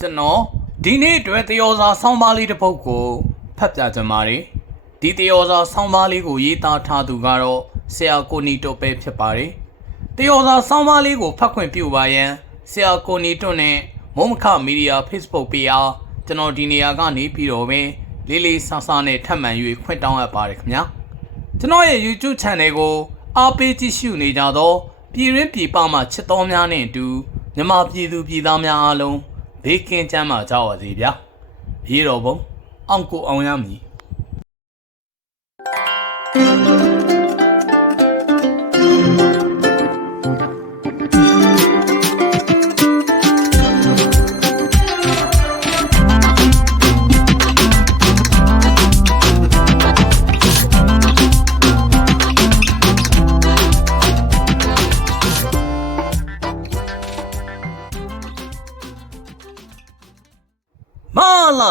ကျွန်တော်ဒီနေ့အတွက်တယောစာဆောင်းပါးလေးတစ်ပုဒ်ကိုဖတ်ပြကြပါမယ်ဒီတယောစာဆောင်းပါးလေးကိုရေးသားထားသူကတော့ဆရာကိုနီတိုပဲဖြစ်ပါတယ်တယောစာဆောင်းပါးလေးကိုဖတ်ခွင့်ပြုပါရန်ဆရာကိုနီတိုနဲ့မုံမခမီဒီယာ Facebook ပေအားကျွန်တော်ဒီနေရာကနေပြီးတော့ပဲလေးလေးဆာဆာနဲ့ထပ်မံ၍ခွင့်တောင်းအပ်ပါတယ်ခင်ဗျာကျွန်တော်ရဲ့ YouTube Channel ကိုအားပေးကြည့်ရှုနေကြသောပြည်ရင်းပြည်ပမှချစ်တော်များနဲ့အတူမြန်မာပြည်သူပြည်သားများအားလုံး ဘေးကင်းချမ်းသာကြပါစေဗျာရေတော်ဘုံအောင်ကိုအောင်ရမည်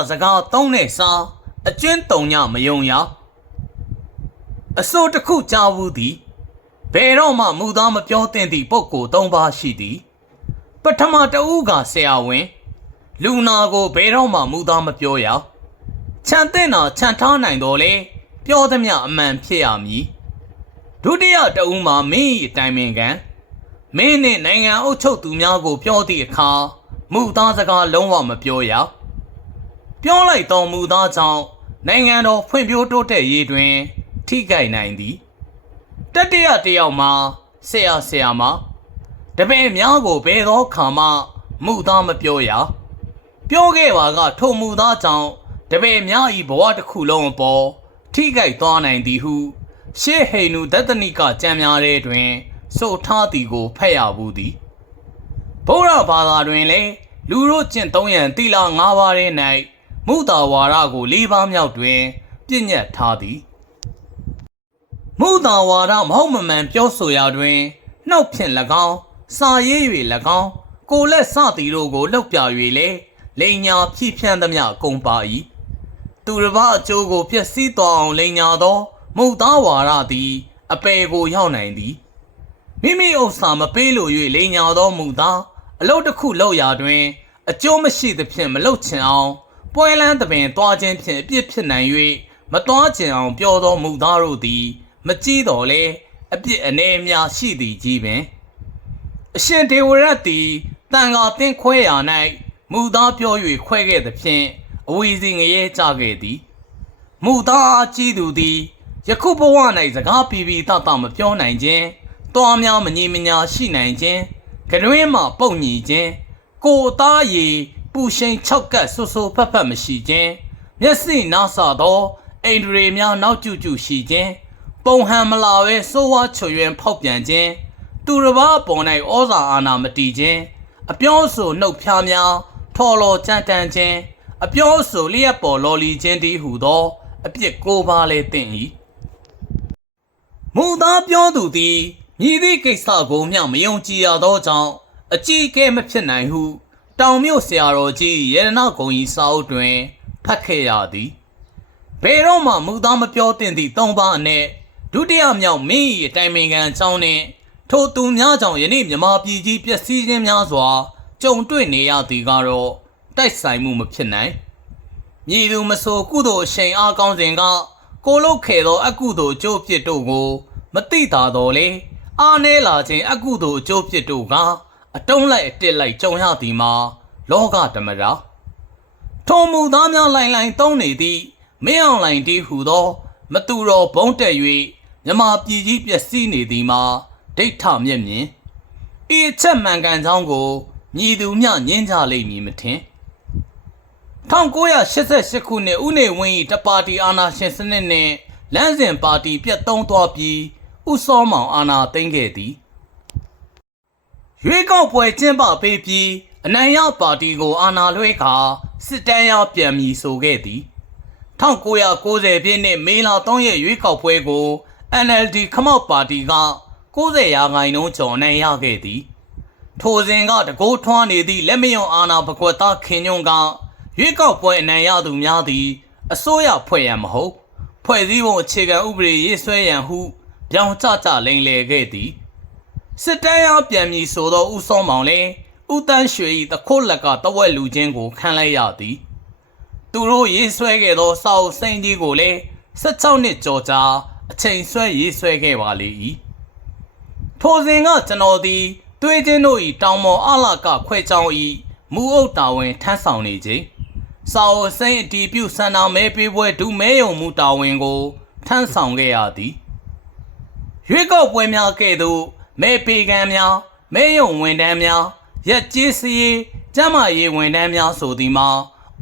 စကားသုံးတဲ့စာအကျွန်းတုံညမယုံရအစိုးတစ်ခုကြားဘူးသည်ဘယ်တော့မှမူသားမပြောသင့်သည့်ပုံကိုသုံးပါရှိသည် ပထမတဦးကဆရာဝန် လူနာကိုဘယ်တော့မှမူသားမပြောရခြံတဲ့နာခြံထားနိုင်တော်လေပြောသမျှအမှန်ဖြစ်ရမည်ဒုတိယတဦးမှာမင်း၏အတိုင်ပင်ခံမင်းနှင့်နိုင်ငံအုပ်ချုပ်သူများကို ပြောသည့်အခါမူသားစကားလုံးဝမပြောရ ပြောလိုက်တော်မူသောကြောင့်နိုင်ငံတော်ဖွံ့ဖြိုးတိုးတက်ရေးတွင် ထိခိုက်နိုင်သည်တတိယတစ်ယောက်မှာဆရာဆရာမတပည့်များကိုဘယ်သောခါမှမူသားမပြောရပြောခဲ့ပါကထိုမူသားကြောင့်တပည့်များ၏ဘဝတစ်ခုလုံးအပေါ်ထိခိုက်သွားနိုင်သည်ဟုရှေးဟိန္ဒူဒသနိကကျမ်းများထဲတွင်ဆိုထားသည်ကိုဖတ်ရဘူးသည်ဗုဒ္ဓဘာသာတွင်လည်းလူတို့ကျင့်သုံးရန်သီလ၅ပါးထဲ၌ မုသာဝါဒကို၄ပါးမြောက်တွင်ပြည့်ညတ်ထားသည်မုသာဝါဒမဟုတ်မမှန်ပြောဆိုရာတွင်နှုတ်ဖြင့်၎င်းစာရေး၍၎င်းကိုယ်လက်စသည်တို့ကိုလှုပ်ပြ၍လေလိန်ညာဖြည့်ဖြန်းသမျှကုန်ပါ၏သူတစ်ပါးအကျိုးကိုဖျက်ဆီးသွားအောင်လိန်ညာသော မုသားဝါဒသည် အပေကိုရောက်နိုင်သည်မိမိဥစ္စာမပေးလို၍လိန်ညာသောမူသားအလုတ်တစ်ခုလောက်ရာတွင် အကျိုးမရှိသဖြင့်မလုတ်ချင်အောင် ပွဲလန်းသပင်သွားခြင်းဖြင့်အပြစ်ဖြစ်နိုင်၍မသွားချင်အောင်ပြောသောမူသားတို့သည် မကြည့်တော်လဲအပြစ်အနေအများရှိသည်ကြီးပင်အရှင်ဒေဝရတ်သည်တန်ဃာသင်ခွဲရာ၌မူသားပြော၍ခွဲခဲ့သဖြင့်အဝီစီငရဲကြခဲ့သည်မူသားအကြီးသူသည်ယခုဘဝ၌စကားပီပီတတမပြောနိုင်ခြင်းတွားများမငြိမညာရှိနိုင်ခြင်းကရွင်းမှပုတ်ညီခြင်းကိုယ်သားရည် ပူရှိန်၆ကပ်ဆူဆူဖက်ဖက်မရှိခြင်းမျက်စိနားဆသောအိန္ဒြေများနောက်ကျကျရှိခြင်းပုံဟန်မလာပဲစိုးဝါချွရွင်ဖောက်ပြန်ခြင်းသူတစ်ပါးပေါ်၌ဩဇာအာဏာမတည်ခြင်းအပြောဆိုနှုတ်ဖျားများထော်လော်ကြမ်းတမ်းခြင်းအပြောဆိုလျက်ပေါ်လော်လီခြင်းတည်းဟုသော အပြစ်ကိုးပါးလဲတင့်၏မူသားပြောသူသည်မြည်သည့်ကိစ္စကိုမျှမယုံကြည်ရသောကြောင့်အကြည့်ကဲမဖြစ်နိုင်ဟု တောင်မြို့ဆရာတော်ကြီးရေရနာဂုံကြီးစာအုပ်တွင်ဖတ်ခဲ့ရသည်ဘယ်တော့မှမူသားမပြောသင့်သည့်သုံးပါးအနက်ဒုတိယမြောက်မင်း၏အတိုင်ပင်ခံအကြောင်းနှင့်ထိုသူများကြောင့်ယနေ့မြမပြည်ကြီးပျက်စီးခြင်းများစွာကြုံတွေ့နေရသည်ကတော့တိုက်ဆိုင်မှုမဖြစ်နိုင်မြည်သူမဆိုကုသိုလ်အရှိန်အားကောင်းစဉ်ကကိုလုတ်ခဲသော အကုသိုလ်အကျိုးဖြစ်တို့ကိုမတိတာတော်လေအားနေလာခြင်းအကုသိုလ်အကျိုးဖြစ်တို့က အတုံးလိုက်အတစ်လိုက်ကြုံရသည်မှာလောကဓမ္မရာထုံမူသားများလိုင်လိုင်သုံးနေသည့်မင်းအောင်လိုင်တီးဟူသော မတူတော်ဘုံတက်၍မြမပြည်ကြီးပျက်စီးနေသည်မှာဒိဋ္ဌမျက်မြင်ဤအချက်မှန်ကန်ကြောင်းကိုမြည်သူမျှညင်းကြလိမ့်မည်မထင်1988ခုနှစ်ဦးနေဝင်း၏တပါတီအာဏာရှင်စနစ်နှင့်လမ်းစဉ်ပါတီပြတ်သုံးသွားပြီးဦးစောမောင်အာဏာသိမ်းခဲ့သည် ရွေးကောက်ပွဲကျင်းပပေးပြီးအနိုင်ရပါတီကိုအာဏာလွှဲခါစစ်တမ်းရပြန်မည်ဆိုခဲ့သည်1990ပြည့်နှစ်မေလ3ရက်ရွေးကောက်ပွဲကို NLD ခမောက်ပါတီက90ရာခိုင်နှုန်းကျော်အနိုင်ရခဲ့သည် ထိုစဉ်ကတကိုးထွားနေသည့်လက်မယွန်အာနာပကွက်သားခင်ညွန့်ကရွေးကောက်ပွဲအနိုင်ရသူများသည်အစိုးရဖွဲ့ရန်မဟုတ်ဖွဲ့စည်းပုံအခြေခံဥပဒေရေးဆွဲရန်ဟုပြောင်းကျကျလိမ့်လေခဲ့သည် စစ်တမ်းရပြန်မည်ဆိုသောဥဆောင်မောင်လည်းဦးတန်းရွှေ၏တခိုးလက်ကတဝက်လူချင်းကိုခံလိုက်ရသည်သူတို့ရေးဆွဲခဲ့သောစာအုပ်စိန်ကြီးကိုလည်း16နှစ်ကျော်ကြာအချိန်ဆွဲရေးဆွဲခဲ့ပါလေ၏ထိုစဉ်ကကျွန်တော်သည်သွေးချင်းတို့၏တောင်ပေါ်အလကခွဲချောင်း၏မူအုပ်တာဝန်ထမ်းဆောင်နေခြင်းစာအုပ်စိန်အတီးပြုဆန္ဒမဲပေးပွဲဒုမဲယုံမှုတာဝန်ကိုထမ်းဆောင်ခဲ့ရသည်ရွေးကောက်ပွဲများကဲ့သို့ မဲပေကံများမဲယုံဝန်တန်းများရက်ကျေးစီရေးကျမ်းမာရေးဝန်တန်းများဆိုသည်မှာ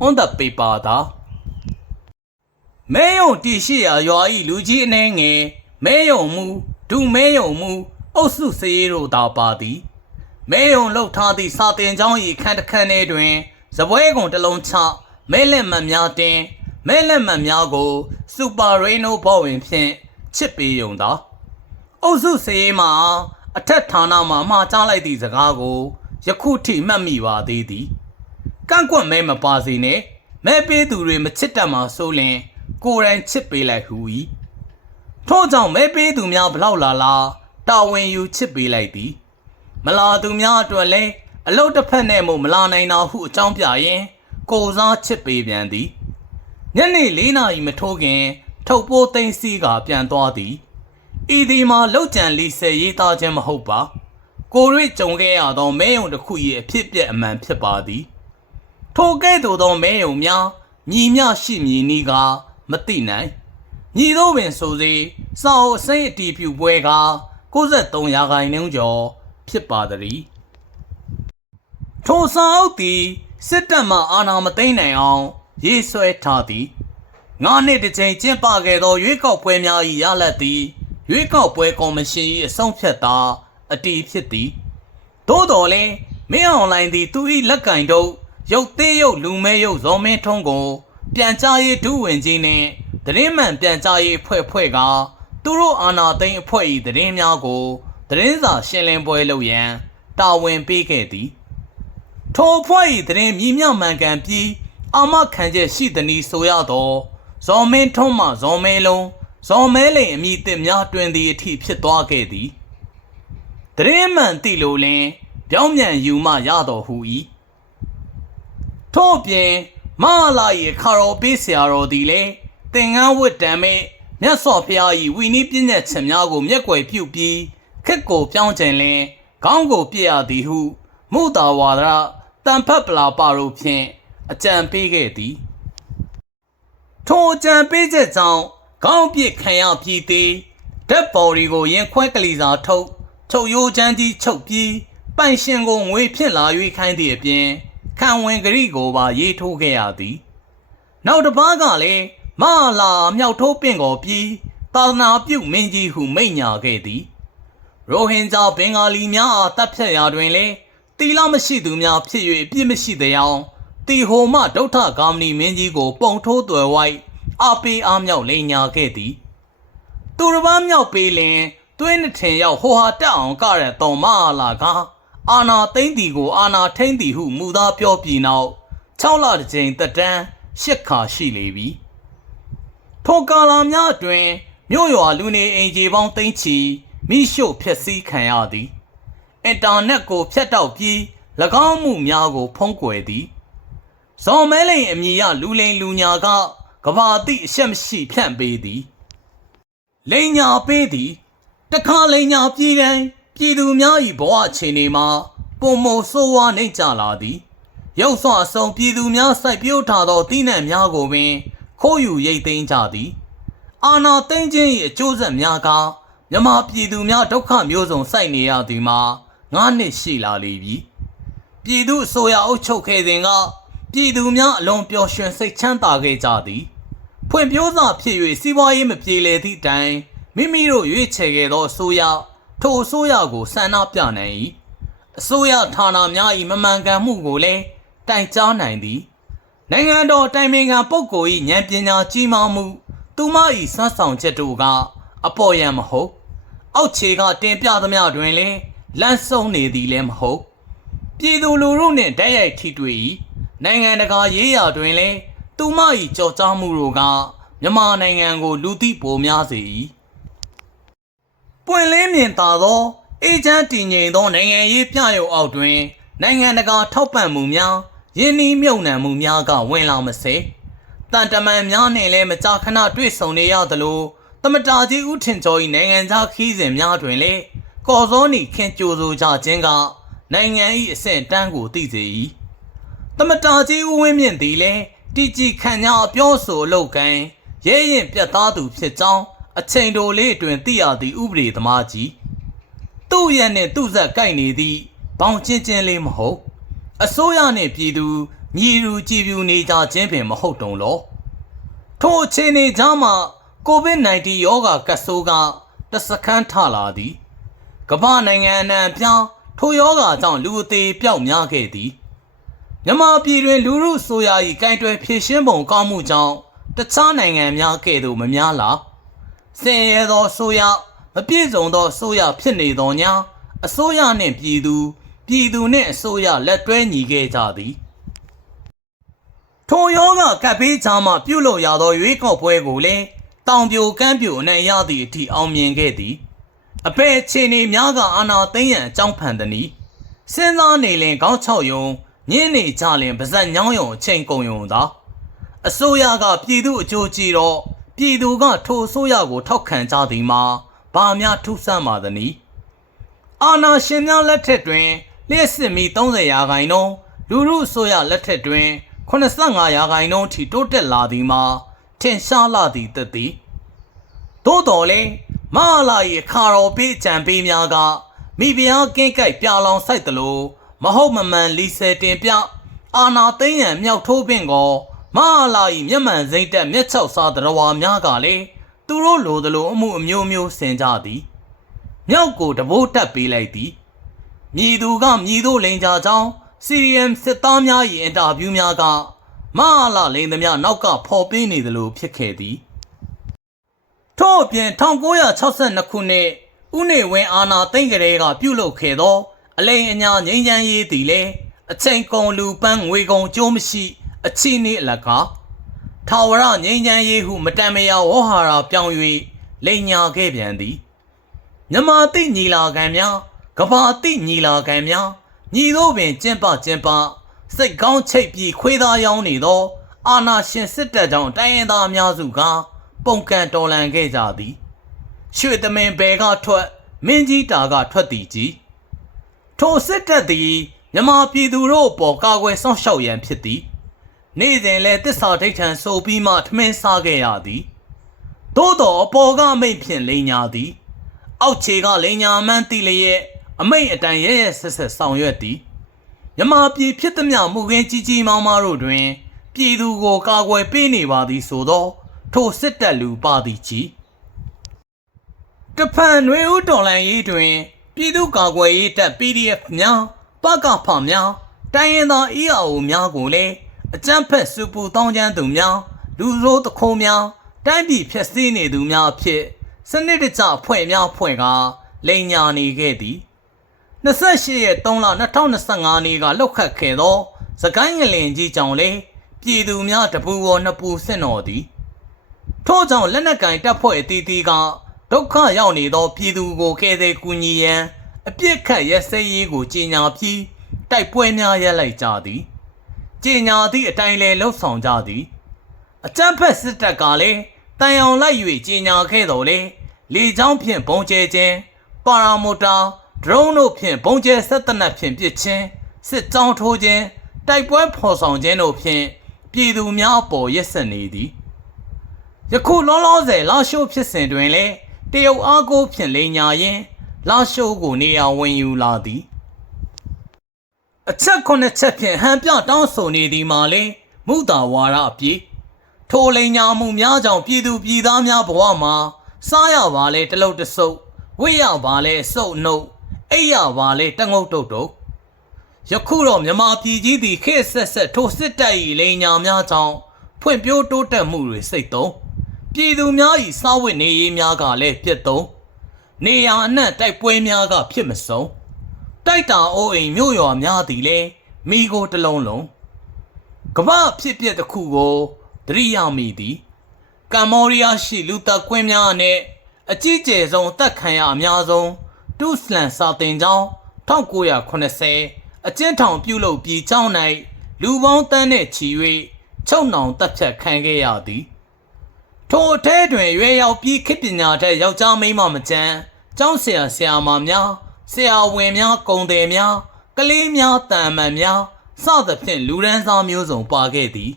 on the paper သာမဲယုံတည်ရှိရာရွာဤလူကြီးအနေငယ်မဲယုံမူဒုမဲယုံမူအုပ်စုစည်းရေးတို့သာပါသည်မဲယုံလှုပ်ထားသည့်စာတင်ကျောင်းဤခန်းတစ်ခန်းထဲတွင်ဇပွဲကုံတစ်လုံးချမဲလက်မှတ်များတင်မဲလက်မှတ်များကို စူပါရေနိုဘောဝင်ဖြင့်ချစ်ပေးုံသာအုပ်စုစည်ရေးမှာ အထက်ဌာနမှမှာကြားလိုက်သည့်စကားကိုယခုထိမှတ်မိပါသေးသည်ကန့်ကွက်မဲမပါစေနဲ့မဲပေးသူတွေမချစ်တတ်မှဆိုလျင်ကိုယ်တိုင်ချစ်ပေးလိုက်ဟူ၏ထို့ကြောင့်မဲပေးသူများဘလောက်လာလာတာဝန်ယူချစ်ပေးလိုက်သည် မလာသူများအတွက်လည်းအလုတ်တစ်ဖက်နဲ့မို့မလာနိုင်တာဟုအကြောင်းပြရင်ကိုယ်စားချစ်ပေးပြန်သည်ညနေ၄နာရီမထိုးခင် ထုတ်ပိုးသိမ်းစီးကပြန်သွားသည် ဤဒီမှာလောက်ကြံလီဆယ်ရေးသားခြင်းမဟုတ်ပါကိုရွေကြုံခဲ့ရသောမဲယုံတစ်ခု၏အဖြစ်ပြက်အမှန်ဖြစ်ပါသည် ထိုကဲ့သို့သောမဲယုံများညီမျှရှိမည်နီးကမသိနိုင်ညီတို့ပင်ဆိုစေစာအုပ်အစိမ့်အတီးပြုပွဲက63ရာခိုင်နှုန်းကျော်ဖြစ်ပါသည်ထိုစာအုပ်သည်စစ်တပ်မှအာဏာမသိမ်းနိုင်အောင် ရေးဆွဲထားသည်ငါးနှစ်တစ်ချိန်ကျင်းပခဲ့သောရွေးကောက်ပွဲများ၏ရလဒ်သည် ရွေးကောက်ပွဲကော်မရှင်၏အဆုံးဖြတ်သာအတည်ဖြစ်သည်သို့တော်လည်းမင်းအွန်လိုင်းသည်သူ၏လက်ကင်တို့ရုပ်သေးရုပ်လူမဲရုပ်ဇော်မင်းထုံးကို ပြန်ကြားရေးဒုဝင်ကြီးနှင့်သတင်းမှန်ပြန်ကြားရေးဖွဲ့ဖွဲ့ကသူတို့အာဏာသိမ်းအဖွဲ့၏သတင်းများကိုသတင်းစာရှင်းလင်းပွဲလုပ်ရန်တာဝန်ပေးခဲ့သည်ထိုအဖွဲ့၏သတင်းမြည်မြောက်မှန်ကန်ပြီးအာမခံချက်ရှိသည်နီဆိုရသောဇော်မင်းထုံးမှဇော်မဲလုံး ဇော်မဲလိန်အမိအစ်များတွင်သည့်အထိဖြစ်သွားခဲ့သည်သတင်းမှန်သိလို့လင်ပြောင်းပြန်ယူမှရတော်ဟူ၏ထို့ပြင်မဟာလာ၏ခါတော်ပေးဆရာတော်သည်လည်းသင်္ကန်းဝတ်တံမဲ့မြတ်စွာဘုရား၏ဝိနည်းပြည့်ညတ်ချက်များကိုမျက်ကွယ်ပြုပြီးခက်ကိုပြောင်းခြင်းလင်ခေါင်းကိုပြည့်ရသည်ဟုမုတာဝါဒတန်ဖတ်ပလာပါတို့ဖြင့်အကြံပေးခဲ့သည်ထိုအကြံပေးချက်ကြောင့် ခေါင်းပစ်ခံရပြီးသေးဓာတ်ပေါ်ရီကိုရင်ခွဲကလေးစာထုတ်ချုပ်ရိုးချမ်းကြီးချုပ်ပြီးပိုင်ရှင်ကိုငွေဖြစ်လာ၍ခိုင်းသည့်အပြင်ခံဝင်ဂရိကိုပါရေးထိုးခဲ့ရသည်နောက်တစ်ပါးကလည်းမဟာလာမြောက်ထိုးပင့်ကိုပြီးသာသနာပြုမင်းကြီးဟုမိန့်ညာခဲ့သည်ရိုဟင်ဂျာဘင်္ဂါလီများအားတပ်ဖြတ်ရာတွင်လည်းတီလာမရှိသူများဖြစ်၍အပြစ်မရှိသယောင်တီဟိုမှဒုဋ္ဌဂါမဏီမင်းကြီးကို ပုံထိုးသွယ်ဝိုက် အပေးအားမြောက်လိန်ညာခဲ့သည်သူတစ်ပါးမြောက်ပေးလင်သွေးနှစ်ထင်ရောက်ဟိုဟာတက်အောင်ကရတဲ့တော်မဟာလာကအာနာသိမ့်တီကိုအာနာထိမ့်တီဟုမူသားပြောပြီးနောက်6လတစ်ကြိမ်တက်တန်းရှစ်ခါရှိလေပြီထိုကာလာများအတွင်မြို့ရွာလူနေအိမ်ကြီးပေါင်းသိန်းချီမိရှုဖျက်ဆီးခံရသည်အင်တာနက်ကိုဖျက်တောက်ပြီး၎င်းမှုများကိုဖုံးကွယ်သည်ဇော်မဲလိန်အမည်ရလူလိန်လူညာက ကဘာတိအဆက်မရှိဖြန့်ပေးသည်လိန်ညာပေးသည်တခါလိန်ညာပြည်တိုင်းပြည်သူများ၏ဘဝအခြေအနေမှာပုံမဆိုးဝါးနေကြလာသည်ရုပ်ဆွအဆုံးပြည်သူများစိုက်ပျိုးထားသောတိနှံများကိုပင် ခိုးယူရိတ်သိမ်းကြသည် အာနာသိမ်းခြင်း၏အကျိုးဆက်များကမြမပြည်သူများဒုက္ခမျိုးစုံစိုက်နေရသည်မှာငါးနှစ်ရှိလာလေပြီပြည်သူအစိုးရအုပ်ချုပ်ခဲ့စဉ်ကပြည်သူများအလွန်ပျော်ရွှင်စိတ်ချမ်းသာခဲ့ကြသည် ဖွံ့ဖြိုးစွာဖြစ်၍စီးပွားရေးမပြေလည်သည့်တိုင်မိမိတို့ရွေးချယ်ခဲ့သောအစိုးရထိုအစိုးရကိုဆန္ဒပြနိုင်၏အစိုးရဌာနများ၏မမှန်ကန်မှုကိုလည်းတိုင်ကြားနိုင်သည်နိုင်ငံတော်တိုင်ပင်ခံပုဂ္ဂိုလ်၏ဉာဏ်ပညာကြီးမားမှုသူမ၏စွမ်းဆောင်ချက်တို့ကအပေါ်ယံမဟုတ် အောက်ခြေကတင်ပြသမျှတွင်လည်းလန့်ဆုံးနေသည်လည်းမဟုတ် ပြည်သူလူထုနှင့်တိုက်ရိုက်ထိတွေ့၏နိုင်ငံတကာရေးရာတွင်လည်း သူမ၏ကြော်ကြားမှုတို့ကမြန်မာနိုင်ငံကို လူသိပိုများစေ၏ပွင့်လင်းမြင်သာသောအေဂျင့်တည်ငြိမ်သောနိုင်ငံရေးပြရုပ်အောက်တွင် နိုင်ငံတကာထောက်ပံ့မှုများယင်းနှီးမြုပ်နှံမှုများကဝင်လာမစေတန်တမန်များနဲ့လည်းမကြာခဏတွေ့ဆုံနေရသလိုတမတာကြီးဦးထင်ကျော်၏နိုင်ငံခြားခီးစဉ်များတွင်လည်းကော်စောနီခင်ကြိုဆိုကြခြင်းကနိုင်ငံ၏အဆင့်တန်းကိုသိစေ၏တမတာကြီးဦးဝင်းမြင့်သည်လည်း တီကြီးခန့်ညာအပြောဆိုအလုပ်ကိုင်းရဲရင်ပြတ်သားသူဖြစ်ကြောင်းအချိန်တိုလေးအတွင်သိရသည့်ဥပဒေသမားကြီးသူ့ရဲ့နဲ့သူ့ဇက်ကိုက်နေသည့်ဘောင်ချင်းချင်းလေးမဟုတ်အစိုးရနဲ့ပြည်သူညီရူကြည်ပြူနေကြခြင်းပင်မဟုတ်တုံလောထိုအခြေအနေကြားမှာ COVID-19 ရောဂါကတ်ဆိုးကတစခန်းထလာသည်ကမ္ဘာနိုင်ငံအနှံ့အပြားထိုရောဂါကြောင့်လူအသေးပျောက်များခဲ့သည် မြန်မာပြည်တွင်လူမှုဆိုရာ၏ကင်တွယ်ဖြည့်ရှင်းပုံကောင်းမှုကြောင့်တခြားနိုင်ငံများကဲ့သို့မများလားစင်ရဲသောဆိုရမပြည့်စုံသောဆိုရဖြစ်နေသောညာအစိုးရနှင့်ပြည်သူပြည်သူနှင့်အစိုးရလက်တွဲညီခဲ့ကြသည်ထိုယောဂကပ်ပေးချာမှပြုလုပ်ရသောရွေးကောက်ပွဲကိုလည်းတောင်ပြိုကမ်းပြိုအနိုင်ရသည့်အထိအောင်မြင်ခဲ့သည်အပေအခြေအနေများကအာနာသိမ့်ရန်အကြောင်းဖန်သည်။စဉ်းစားနေလင်ခေါင်းချောက်ယုံ ညင်းနေကြလင်ပါဇက်ညောင်းယုံအချိန်ကုန်ယုံသာအစိုးရကပြည်သူအကျိုးကြည့်တော့ပြည်သူကထိုအစိုးရကို ထောက်ခံကြသည်မှာဘာများထူးဆန်းပါသနည်းအာနာရှင်များလက်ထက်တွင်လျှက်စစ်မီ30ရာခိုင်နှုန်းလူမှုအစိုးရလက်ထက်တွင်85ရာခိုင်နှုန်းထိတိုးတက်လာသည်မှာထင်ရှားလာသည်တသည်သို့တော်လည်းမဟာလာ၏ခါတော်ပေးကြံပေးများကမိဖုရားကင်းကိုက်ပြလောင်ဆိုင်သလို မဟုတ်မမှန်လီဆယ်တင်ပြအာနာသိမ့်ရန်မြောက်ထိုးပင်ကောမဟာလာ၏မျက်မှန်စိမ့်တက်မျက်ချောက်စားတော်ဝါများကလည်းသူတို့လိုသလိုအမှုအမျိုးမျိုးဆင်ကြသည်မြောက်ကိုတဘိုးတက်ပေးလိုက်သည်မြည်သူကမြည်တို့လိန်ကြကြောင်း CRM စစ်သားများ၏အင်တာဗျူးများကမဟာလာလိန်သမျှနောက်ကဖော်ပေးနေသလိုဖြစ်ခဲ့သည်ထို့အပြင်1962ခုနှစ်ဥနေဝင်းအာနာသိမ့်ကလေးကပြုလုပ်ခဲ့သော အလိန်အညာငိမ့်ချမ်းရေးသည်လည်းအချိန်ကုန်လူပန်းငွေကုန်ကျိုးမရှိ အချီးနှင့်အလကားထာဝရငိမ့်ချမ်းရေးဟုမတန်မရာဝဟဟာရပြောင်း၍လိန်ညာခဲ့ပြန်သည်မြမတိညီလာခံများကဘာတိညီလာခံများညီတို့ပင်ကျင့်ပကျင့်ပစိတ်ကောင်းချိတ်ပြီးခွေးသားရောင်းနေသော အာနာရှင်စစ်တပ်ကြောင့်တိုင်းရင်းသားအများစုကပုံကန်တော်လန်ခဲ့ကြသည် ရွှေသမင်ဘဲကထွက်မင်းကြီးတာကထွက်သည်ကြီး ထိုစစ်တပ်သည်မြမပြည်သူတို့အပေါ်ကာကွယ်စောင့်ရှောက်ရန်ဖြစ်သည်နေ့စဉ်လဲတစ္ဆာဒိဋ္ဌံဆိုပြီးမှထမင်းစားခဲ့ရသည်သို့တော်အပေါ်ကမိတ်ဖြင့်လိန်ညာသည် အောက်ခြေကလိန်ညာမှန်းသိလျက်အမိတ်အတိုင်းရဲရဲဆက်ဆက်ဆောင်ရွက်သည်မြမပြည်ဖြစ်သည်မြမှုခင်းကြီးကြီးမောင်းမားတို့တွင် ပြည်သူကိုကာကွယ်ပေးနေပါသည်ဆိုသောထိုစစ်တပ်လူပါသည်ကြီးတဖန်ຫນွေဦးတော်လန်ရေးတွင် ပြည်သူ့ကာကွယ်ရေးတပ် PDF များပကဖများတိုင်းရင်းသား EAO များကိုလည်းအကြမ်းဖက်စုပူတောင်းကျမ်းသူများလူရိုးတခုံးများတိုင်းပြည်ဖျက်ဆီးနေသူများအဖြစ်စနစ်တကျဖွဲ့များဖွဲ့ကာလိန်ညာနေခဲ့သည်28ရက်3လ2025နေ့ကလောက်ခတ်ခဲ့သောစကိုင်းငလင်ကြီးကြောင့်လည်းပြည်သူများတပူပေါ်နှစ်ပူဆင့်တော်သည်ထို့ကြောင့်လက်နက်ကင်တပ်ဖွဲ့အသီးသီးက ဒုက္ခရောက်နေသောပြည်သူကိုကယ်ဆယ်ကူညီရန်အပြစ်ခတ်ရက်စဲရေးကိုကြီးညာပြီးတိုက်ပွဲများရပ်လိုက်ကြသည်ကြီးညာသည့်အတိုင်းလဲလှုပ်ဆောင်ကြသည်အကြမ်းဖက်စစ်တပ်ကလည်းတန်ရောင်လိုက်၍ကြီးညာခဲ့တော်လဲလေချောင်းဖြင့်ဘုံကျဲခြင်းပါရာမိုတာဒရုန်းတို့ဖြင့်ဘုံကျဲဆက်တနက်ဖြင့်ပစ်ခြင်းစစ်ကြောင်းထိုးခြင်းတိုက်ပွဲဖော်ဆောင်ခြင်းတို့ဖြင့်ပြည်သူများအပေါ်ရက်ဆက်နေသည်ယခုလောလောဆယ်လာရှိုးဖြစ်စဉ်တွင်လည်း တရုတ်အားကိုဖြင့်လိန်ညာရင်လာရှိုးကိုနေရာဝင်ယူလာသည်အချက်ခုနှစ်ချက်ဖြင့်ဟန်ပြတောင်းဆိုနေသည်မှာလည်းမုတာဝါရအပြည့်ထိုလိန်ညာမှုများကြောင့်ပြည်သူပြည်သားများဘဝမှာစားရပါလေတလုတ်တဆုပ်ဝိရပါလေစုပ်နှုတ်အိပ်ရပါလေတငုတ်တုတ်တုတ်ယခုတော့မြမပြည်ကြီးသည်ခေတ်ဆက်ဆက်ထိုစစ်တပ်၏လိန်ညာများကြောင့်ဖွံ့ဖြိုးတိုးတက်မှုတွေစိတ်သုံး ပြည်သူများ၏စားဝတ်နေရေးများကလည်းပြတ်သုံးနေရအနှံ့တိုက်ပွဲများကဖြစ်မဆုံးတိုက်တာအိုးအိမ်မြို့ရွာများသည်လည်းမိကိုတစ်လုံးလုံးကမ္ဘာဖြစ်ပျက်တစ်ခုကိုသတိရမိသည်ကမ္ဘောဒီးယားရှိလူသက်ကွင်းများနဲ့အကြီးကျယ်ဆုံးအသက်ခံရအများဆုံးတူးစလန်စာတင်ကျောင်း1980အကျဉ်းထောင်ပြုလုပ်ပြီးကြောင်း၌လူပေါင်းတန်းနှင့်ချီ၍ချုပ်နှောင်တပ်ဖြတ်ခံခဲ့ရသည် ထိုအထဲတွင်ရွေရောက်ပြီးခေတ်ပညာတဲ့ယောက်ျားမိန်းမမကျန်းကျောင်းဆရာဆရာမများဆရာဝန်များကုံတယ်များကလေးများတန်မန်များစသဖြင့်လူရန်စားမျိုးစုံပါခဲ့သည်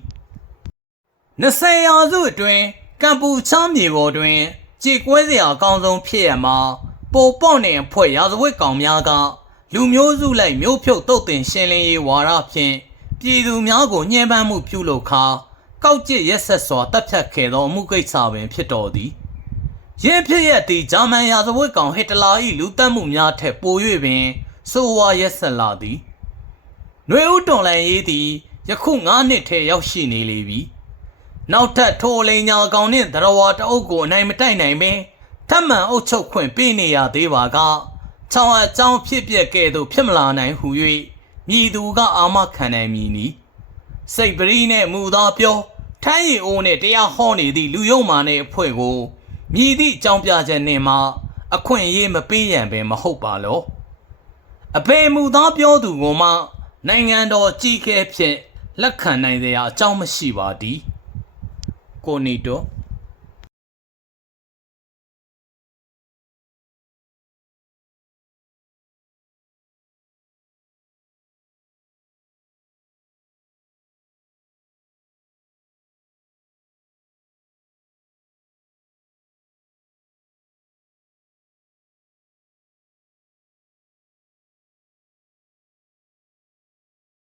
20ရာစုအတွင်းကမ်ပူချားမြေပေါ်တွင်ကြေကွဲစရာအကောင်းဆုံးဖြစ်ရမှာပိုပေါ့နှင့်အဖွဲ့ရာဇဝတ်ကောင်များကလူမျိုးစုလိုက်မျိုးဖြုတ်တုတ်တင်ရှင်းလင်းရေးဝါဒဖြင့်ပြည်သူများကိုညှဉ်းပန်းမှုပြုလုပ်ခါ ကောက်ကျစ်ရက်ဆက်စွာတပ်ဖြတ်ခဲ့သောအမှုကိစ္စပင်ဖြစ်တော်သည်ရင်းဖြစ်ရသည့်ဂျာမန်ရာဇဝတ်ကောင်ဟစ်တလာ၏လူတက်မှုများထက်ပို၍ပင်ဆိုဝါရက်ဆက်လာသည်။နှွေဦးတော်လန်ရေးသည်ယခု9နှစ်ထဲရောက်ရှိနေလေပြီ။နောက်ထပ်ထိုအလိန်ညာကောင်နှင့်တရဝါတအုပ်ကိုအနိုင်မတိုက်နိုင်ပင်ထပ်မံအုပ်ချုပ်ခွင့်ပေးနေရသေးပါကချောင်းအကြောင်းဖြစ်ပျက်ကဲ့သို့ဖြစ်မလာနိုင်ဟု၍မြည်သူကအာမခံနိုင်မည်နီ။ စိတ်ပရိနှင့်မူသားပြောထိုင်းရီအိုးနှင့်တရားဟောနေသည့်လူယုံမာနှင့်အဖွဲ့ကိုမြည်သည့်အကြောင်းပြချက်နှင့်မှအခွင့်အရေးမပေးရန်ပင်မဟုတ်ပါလော။အပေမူသားပြောသူကမှ နိုင်ငံတော်ကြီးကဲဖြင့်လက်ခံနိုင်တဲ့အကြောင်းမရှိပါသည်ကိုနီတို